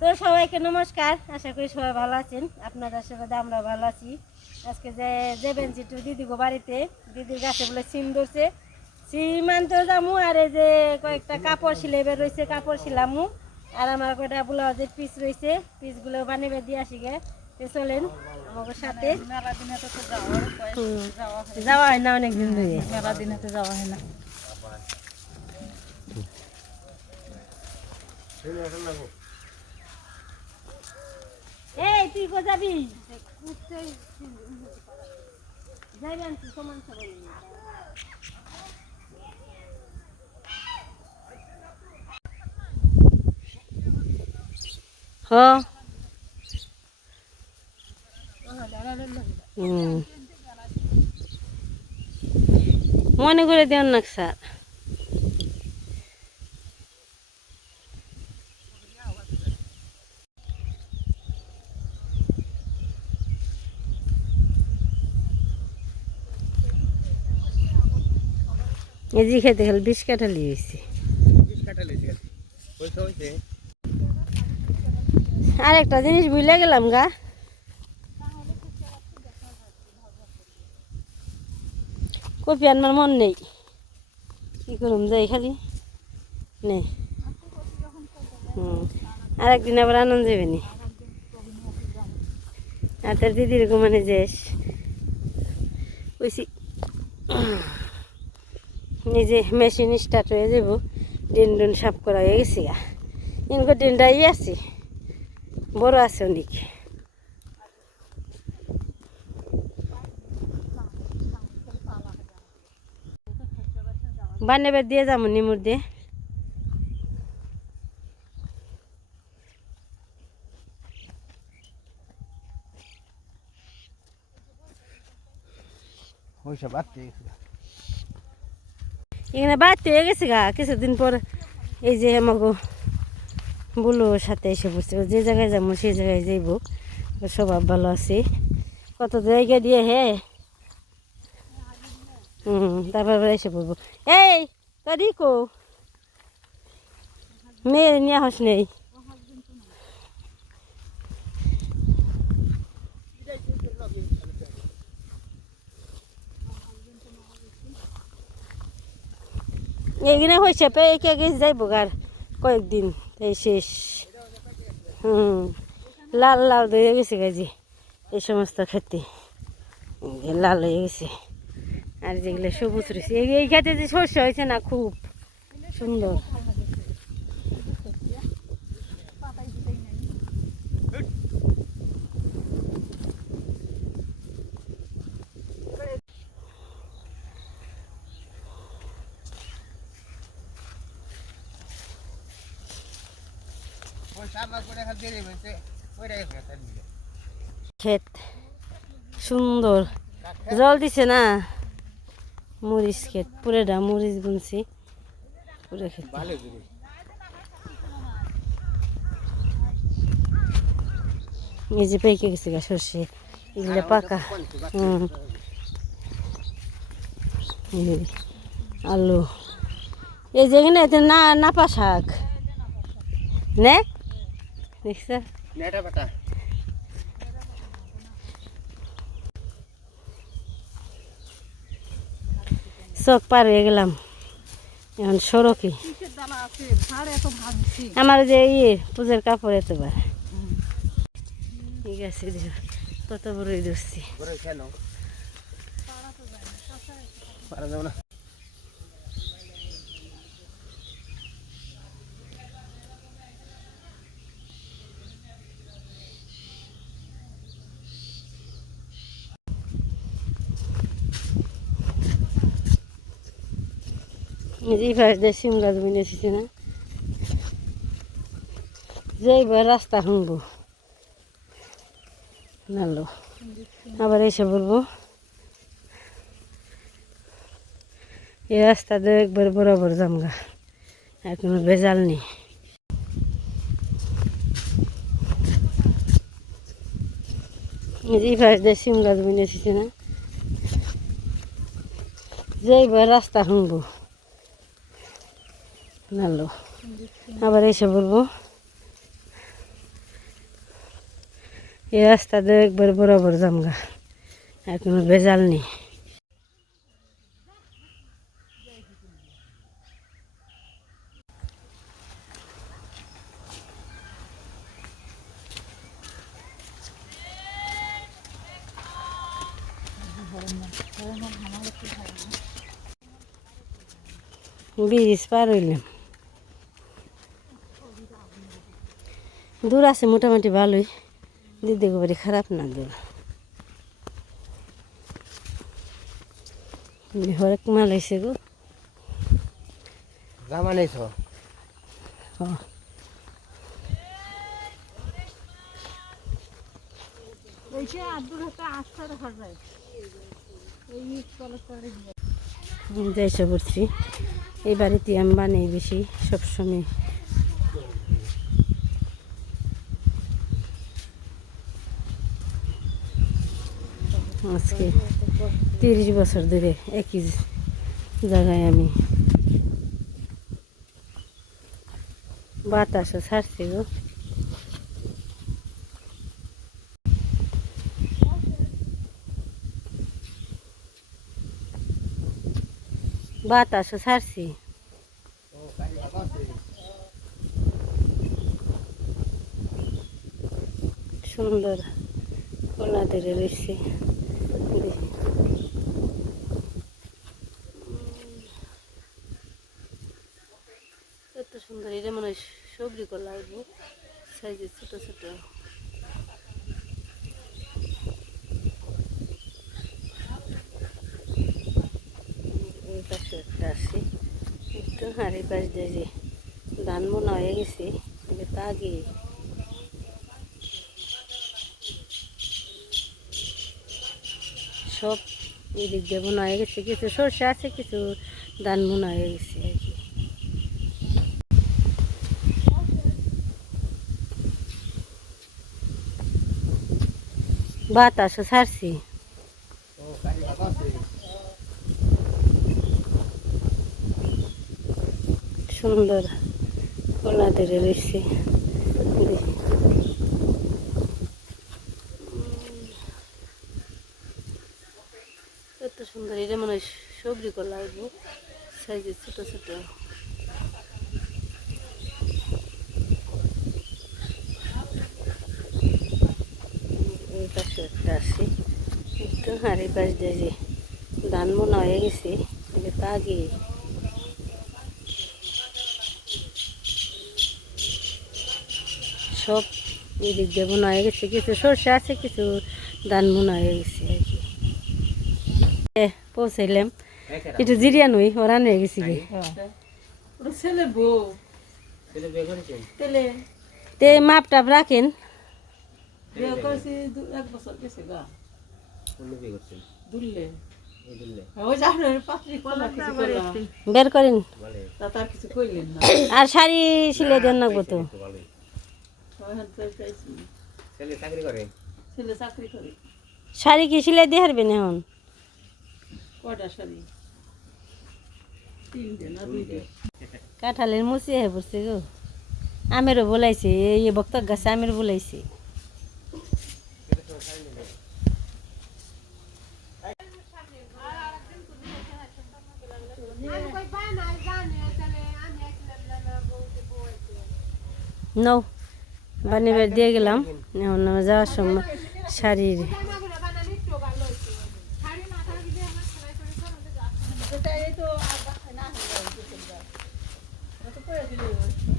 তো সবাইকে নমস্কার। আশা করি সবাই ভালো আছেন। আপনাদের আশীর্বাদে আমরা ভালো আছি। আজকে যে যে বেঞ্চিটু দিদিগো বাড়িতে দিদির গাছে বলে সিম ধরছে। সিম আনতে যামু আর এই যে কয়েকটা কাপড় সিলেবে রয়েছে কাপড় সিলামু। আর আমার কয়টা ব্লাউজের পিস রয়েছে পিসগুলো বানিয়ে দিয়ে আসি গে। চলেন আমাদের সাথে। তো তো। যাওয়া হয় যাওয়া হয় না। অনেক দিন ধরে মেলা দিনে তো যাওয়া হয় না। এই তুই কো যাবি? যাইবেন আনছি সমান হ মনে করে দেন না স্যার এজি খেতে গেলে বিষ কাটালি হয়েছে আর একটা জিনিস ভুলে গেলাম গা। কপি আনবার মন নেই। কি করুম যাই খালি? নে। হুম। আর একদিন আবার আনন্দ যাবে নি। আর তার দিদির মানে যেস ওইসি নিজে মেশিন স্টার্ট হয়ে যাব। ডিন ডুন সাফ করা হয়ে গেছে গা। ইনকো ডিনটাই আছে। বড় আছে অনেক। বান্নেবার দিয়ে যাব নিমুর দিয়ে। ওইসব বাড়তে এখানে বাড়তে হয়ে গেছে গা, কিছুদিন পর এই যে আমাকে বুলোর সাথে এসে পড়ছে। যে জায়গায় যাব, সেই জায়গায় যাইব। স্বভাব ভালো আছে। কত জায়গা দিয়ে, হে? হুম, তারপর এসে পড়ব। এই তারি কো মেয়ের নিয়ে হাস নেই। এখানে হয়েছে পে একে গেছে যাইব কয়েকদিন, এই শেষ। হুম, লাল লাল হয়ে গেছে গাজি এই সমস্ত খেতে। লাল হয়ে গেছে। আর যেগুলো সবুজ রয়েছে এই খেতে যে শস্য হয়েছে না, খুব সুন্দর ওই সামনে করে খালি দেরি হয়েছে ওইটাই খেতে নিবে ক্ষেত। সুন্দর। জল দিছে না? মরিচ ক্ষেত। পুরেটা মরিচ বুনছি। পুরে ক্ষেত। এই পেকে গেছে গা সর্ষে। এগুলো পাকা। হুম। আলু। এই যে এখানে এতে না, নাপা শাক। নে? দেখছ? নেটা বেটা। চোখ পার হয়ে গেলাম। এখন সড়কি আমার যে ইয়ে পুজোর কাপড় এতবার ঠিক আছে দেখো কত বড়ই ধরছি করে কেন পারা যাবে না এই পাশ দিয়ে সিম গাছ বুনে এসেছে না? যাইবার রাস্তা শুনব নালো। আবার এসে বলব এই রাস্তা দিয়ে একবার বরাবর জামগা আর বেজাল নেই। এই পাশ দিয়ে সিম গাছ বুনে এসেছে না? যাইবার রাস্তা শুনব নালো আবার এসে বলব, এই রাস্তাতে একবার বরাবর জামগা আর কোনো ভেজাল নেই। ব্রিজ পার দূর আছে মোটামুটি ভালোই। দিদি বাড়ি খারাপ না দূর? হরেক মাল হয়েছে গো। জামা নেই তো? করছি এই বাড়িতে আমি বানাই বেশি সবসময়। আজকে তিরিশ বছর ধরে একই জায়গায় আমি বাতাসও ছাড়ছি গো। বাতাসও ছাড়ছি। সুন্দর ধরে রয়েছে দেখি। কত সুন্দর এটা মনে হয় সবজি কলা সাইজে ছোট ছোট পাশে একটা আছে একটু এই পাশ দিয়ে যে ধান মনে হয়ে গেছে তা আগে সব এদিক দিয়ে বোনা হয়ে গেছে, কিছু সর্ষে আছে, কিছু ধান বোনা হয়ে গেছে আর কি। বাতাসও ছাড়ছি। সুন্দর ধরে রয়েছে। কত সুন্দর এটা মনে হয় সবজি কলা আসব সাইজে ছোট ছোট। পাশে একটা আছে। একটু পাশ ধান হয়ে গেছে সব এদিক দিয়ে বোনা হয়ে গেছে, কিছু সর্ষে আছে, কিছু ধান বোনা হয়ে গেছে। পৌঁছাইলাম একটু জিরিয়া নই ওরান হয়ে গেছি গে তে মাপ টাপ রাখেন বের করেন ভালো তা তার কিছু কইলেন না। আর শাড়ি সিলে দেন না গো তো শাড়ি কি সিলে দিয়ে হারবেন এখন? কয়টা শাড়ি? তিনটে না দুইটে। কাঁঠালের মুচি হয়ে পড়ছে গো। আমেরও বলাইছে এই বক্তক গাছে আমের বলাইছে। নৌ বানিবার দিয়ে গেলাম। এখন যাওয়ার সময় শাড়ির dito, abak ah, na. Dito ba? Ano po yung